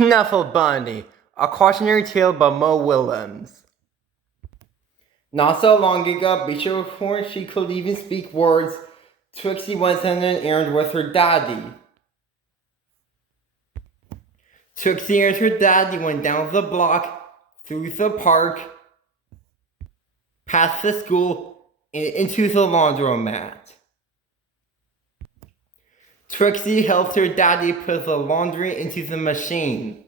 Knuffle Bunny, a cautionary tale by Mo Willems. Not so long ago, before she could even speak words, Trixie went on an errand with her daddy. Trixie and her daddy went down the block, through the park, past the school, and into the laundromat. Trixie helped her daddy put the laundry into the machine.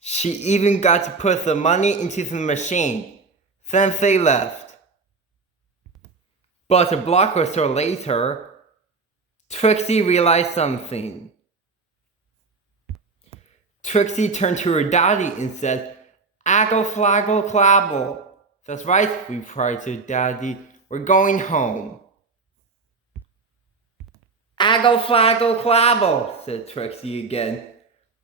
She even got to put the money into the machine. Then they left. But a block or so later, Trixie realized something. Trixie turned to her daddy and said, "Aggle flaggle clabble." "That's right," replied her daddy. "We're going home." "Aggle flaggle clabble," said Trixie again.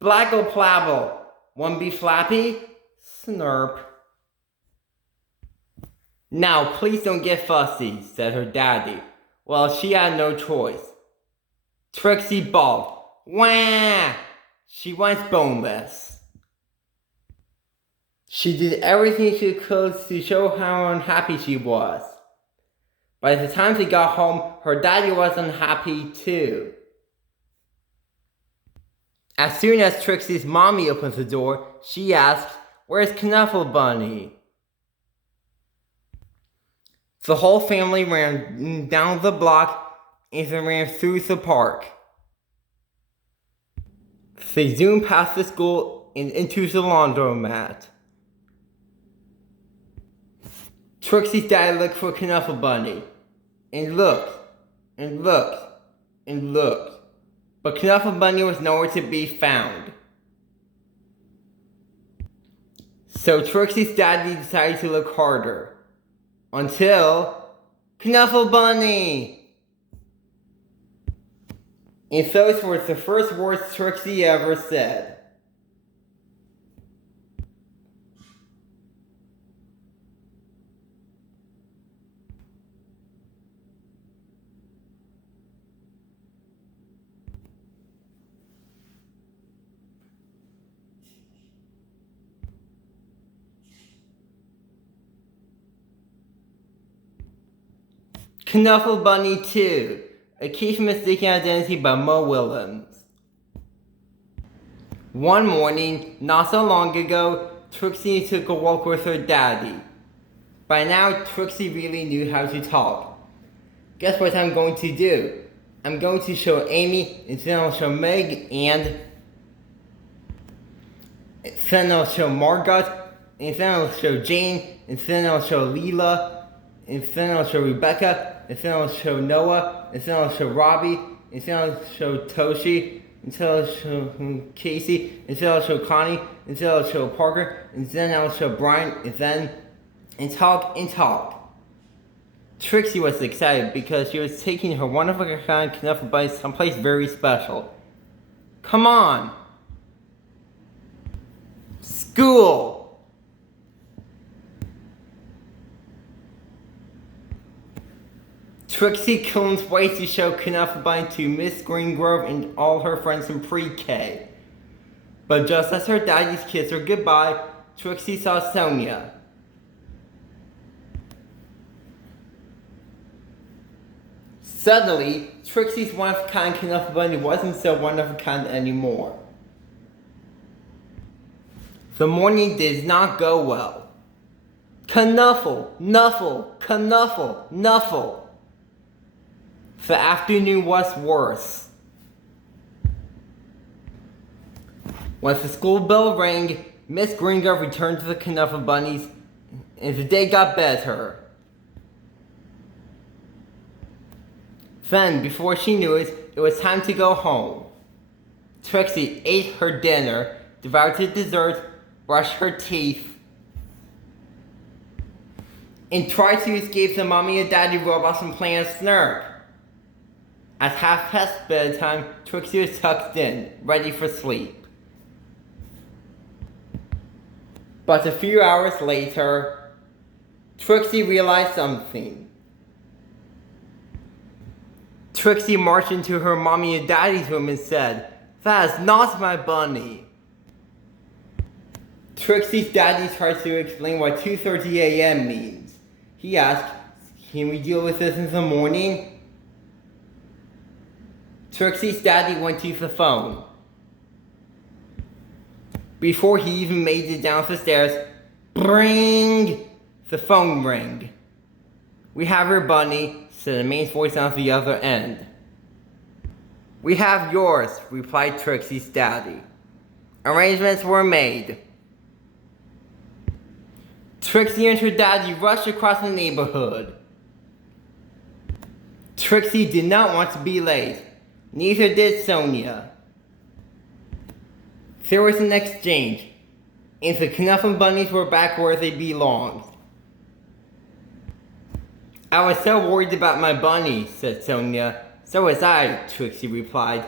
"Blaggle plabble. One be flappy?" Snurp. "Now, please don't get fussy," said her daddy. Well, she had no choice. Trixie bawled, "Wah!" She went boneless. She did everything she could to show how unhappy she was. By the time she got home, her daddy was unhappy too. As soon as Trixie's mommy opened the door, she asked, "Where's Knuffle Bunny?" The whole family ran down the block and then ran through the park. They zoomed past the school and into the laundromat. Trixie's daddy looked for Knuffle Bunny, and looked, and looked, and looked. But Knuffle Bunny was nowhere to be found. So Trixie's daddy decided to look harder. Until Knuffle Bunny! And those were the first words Trixie ever said. Knuffle Bunny 2, A Key to Mistaken Identity by Mo Willems. One morning, not so long ago, Trixie took a walk with her daddy. By now, Trixie really knew how to talk. Guess what I'm going to do? I'm going to show Amy, and then I'll show Meg, and then I'll show Margot, and then I'll show Jane, and then I'll show Leela, and then I'll show Rebecca, and then I'll show Noah, and then I'll show Robbie, and then I'll show Toshi, and then I'll show Casey, and then I'll show Connie, and then I'll show Parker, and then I'll show Brian, and talk and talk. Trixie was excited because she was taking her one-of-a-kind Knuffle Bunny someplace very special. Come on! School! Trixie couldn't wait to show Knuffle Bunny to Miss Greengrove and all her friends in pre-K. But just as her daddy's kissed her goodbye, Trixie saw Sonia. Suddenly, Trixie's one-of-a-kind Knuffle Bunny wasn't so one-of-a-kind anymore. The morning did not go well. Knuffle, Knuffle, Knuffle, Knuffle. The afternoon was worse. Once the school bell rang, Miss Greengrove returned to the Knuffle Bunnies, and the day got better. Then, before she knew it, it was time to go home. Trixie ate her dinner, devoured her dessert, brushed her teeth, and tried to escape the mommy and daddy robots from playing Snurp. At 1:30 bedtime, Trixie was tucked in, ready for sleep. But a few hours later, Trixie realized something. Trixie marched into her mommy and daddy's room and said, That is not my bunny. Trixie's daddy tries to explain what 2:30 a.m. means. He asks, "Can we deal with this in the morning?" Trixie's daddy went to the phone. Before he even made it down the stairs, bring! The phone rang. "We have your bunny," said a man's voice on the other end. "We have yours," replied Trixie's daddy. Arrangements were made. Trixie and her daddy rushed across the neighborhood. Trixie did not want to be late. Neither did Sonia. There was an exchange, and the Knuffle bunnies were back where they belonged. "I was so worried about my bunny," said Sonia. "So was I," Trixie replied.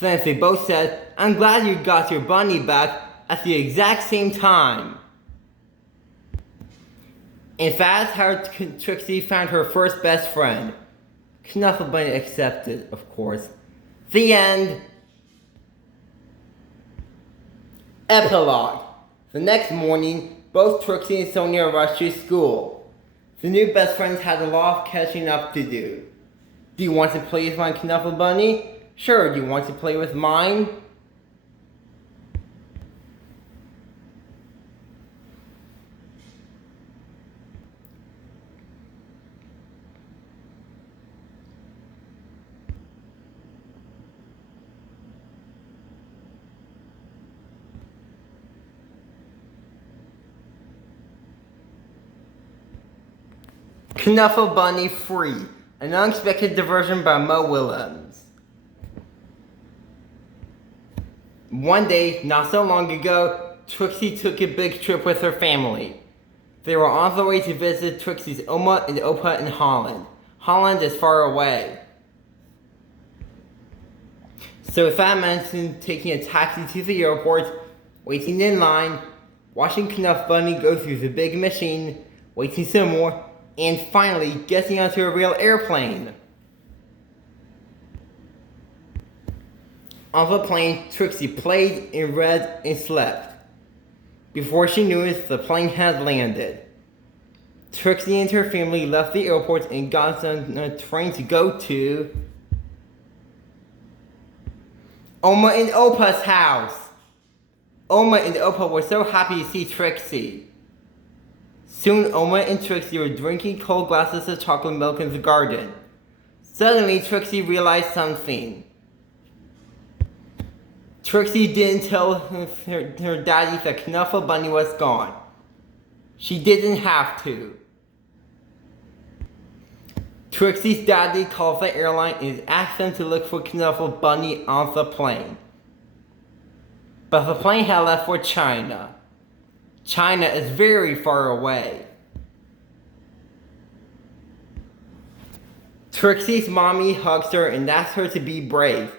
Then they both said, "I'm glad you got your bunny back at the exact same time." And that's how Trixie found her first best friend. Knuffle Bunny accepted, of course. The end. Epilogue. The next morning, both Trixie and Sonia rushed to school. The new best friends had a lot of catching up to do. "Do you want to play with my Knuffle Bunny?" "Sure, do you want to play with mine?" Knuffle Bunny Free, an unexpected diversion by Willems. One day, not so long ago, Trixie took a big trip with her family. They were on their way to visit Trixie's Oma and Opa in Holland. Holland is far away. So that meant taking a taxi to the airport, waiting in line, watching Knuffle Bunny go through the big machine, waiting some more, and finally getting onto a real airplane. On the plane, Trixie played and read and slept. Before she knew it, the plane had landed. Trixie and her family left the airport and got on a train to go to Oma and Opa's house. Oma and Opa were so happy to see Trixie. Soon, Oma and Trixie were drinking cold glasses of chocolate milk in the garden. Suddenly, Trixie realized something. Trixie didn't tell her daddy that Knuffle Bunny was gone. She didn't have to. Trixie's daddy called the airline and asked them to look for Knuffle Bunny on the plane. But the plane had left for China. China is very far away. Trixie's mommy hugs her and asks her to be brave.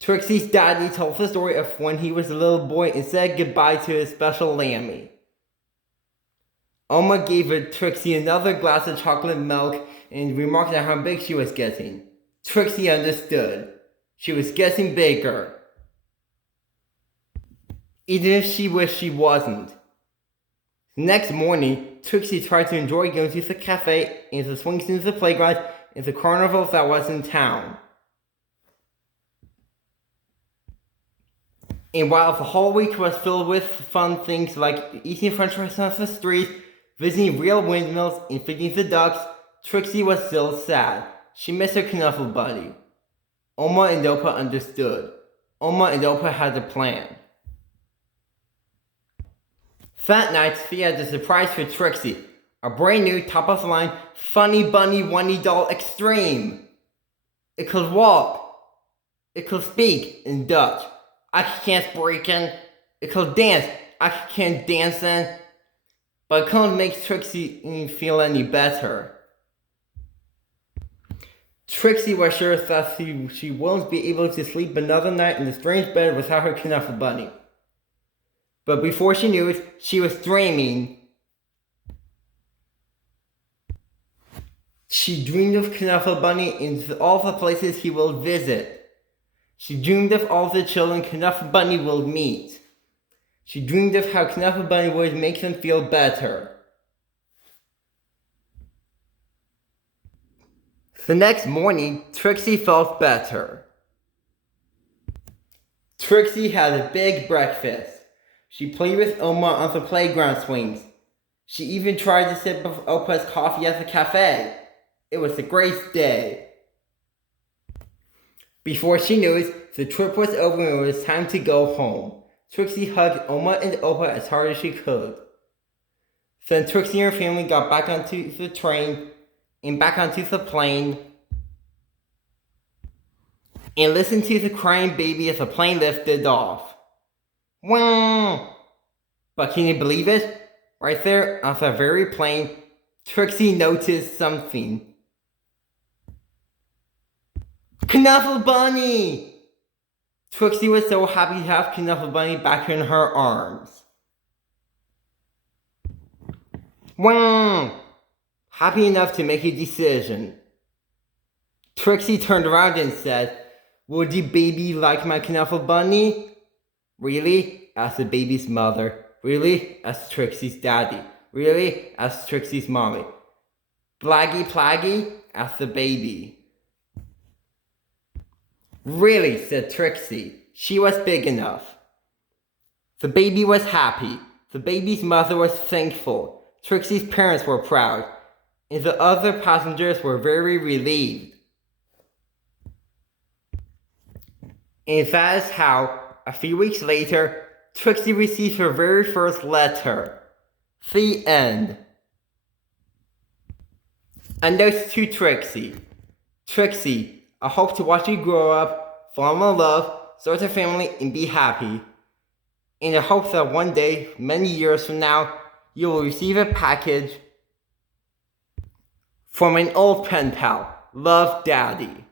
Trixie's daddy told the story of when he was a little boy and said goodbye to his special Lammy. Oma gave Trixie another glass of chocolate milk and remarked on how big she was getting. Trixie understood. She was getting bigger. Even if she wished she wasn't. The next morning, Trixie tried to enjoy going to the cafe and the swings into the playground and the carnival that was in town. And while the whole week was filled with fun things like eating french fries on the street, visiting real windmills, and feeding the ducks, Trixie was still sad. She missed her Knuffle Bunny. Oma and Opa understood. Oma and Opa had a plan. That night, they had a surprise for Trixie. A brand new, top-of-the-line, Funny Bunny Oney Doll Extreme. It could walk. It could speak in Dutch. I can't spreken. It could dance. I can't dansen. But it couldn't make Trixie feel any better. Trixie was sure that she won't be able to sleep another night in the strange bed without her Knuffle Bunny. But before she knew it, she was dreaming. She dreamed of Knuffle Bunny and all the places he will visit. She dreamed of all the children Knuffle Bunny will meet. She dreamed of how Knuffle Bunny would make them feel better. The next morning, Trixie felt better. Trixie had a big breakfast. She played with Oma on the playground swings. She even tried to sip of Opa's coffee at the cafe. It was a great day. Before she knew it, the trip was over and it was time to go home. Trixie hugged Oma and Opa as hard as she could. Then Trixie and her family got back onto the train and back onto the plane and listened to the crying baby as the plane lifted off. Wow! But can you believe it? Right there on the very plane, Trixie noticed something. Knuffle Bunny! Trixie was so happy to have Knuffle Bunny back in her arms. Wow! Happy enough to make a decision. Trixie turned around and said, "Would the baby like my Knuffle Bunny?" "Really?" asked the baby's mother. "Really?" asked Trixie's daddy. "Really?" asked Trixie's mommy. "Blaggy plaggy?" asked the baby. "Really?" said Trixie. She was big enough. The baby was happy. The baby's mother was thankful. Trixie's parents were proud. And the other passengers were very relieved. And that is how, a few weeks later, Trixie received her very first letter. The end. A note to Trixie. Trixie, I hope to watch you grow up, fall in love, start a family, and be happy. And I hope that one day, many years from now, you will receive a package from an old pen pal. Love, Daddy.